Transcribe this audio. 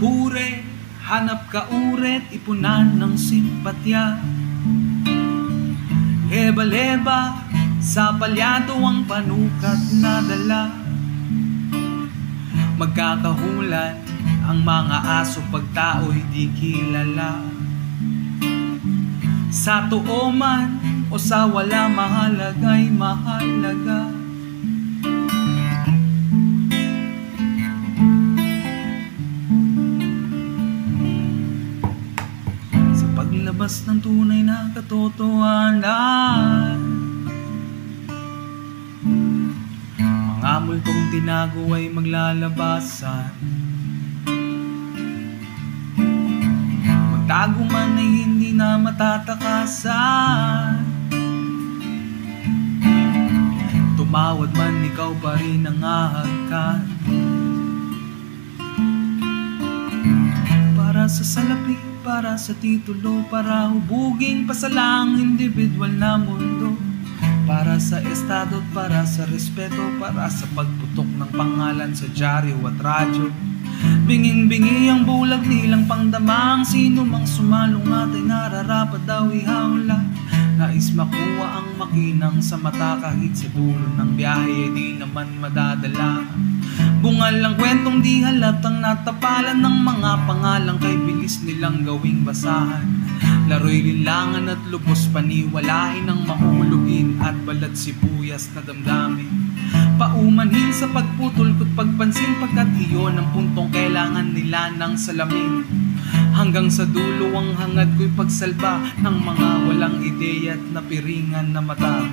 Hure, hanap ka uret, ipunan ng simpatya. Leba-leba, sa palyado ang panukat na dala. Magkakahulan ang mga aso pag tao'y di kilala. Sa totoo man o sa wala, mahalaga'y mahalaga. Sa paglabas ng tunay na katotohanan, mga multong tinago ay maglalabasan. Magtago man ay hindi na matatakasan. Tumawad man, ikaw pa rin ang ahagkan. Para sa salapi, para sa titulo, para hubuging pasalang individual na mundo. Para sa estado at para sa respeto, para sa pagputok ng pangalan sa dyaryo at radyo. Binging-bingi ang bulag, nilang pangdamang sino mang sumalungat ay nararapat daw ihawla. Nais makuha ang makinang sa mata, kahit sa dulo ng biyahe ay di naman madadala. Bungal ang kwentong di halatang natapalan ng mga pangalang kay bilis nilang gawing basahan. Laro'y lilangan at lubos paniwalain ang mahulugin at balat sibuyas na damdamin. Paumanhin sa pagputol ko't pagpansin, pagkat iyon ang puntong kailangan nila ng salamin. Hanggang sa dulo ang hangad ko'y pagsalba ng mga walang ideya at napiringan na mata.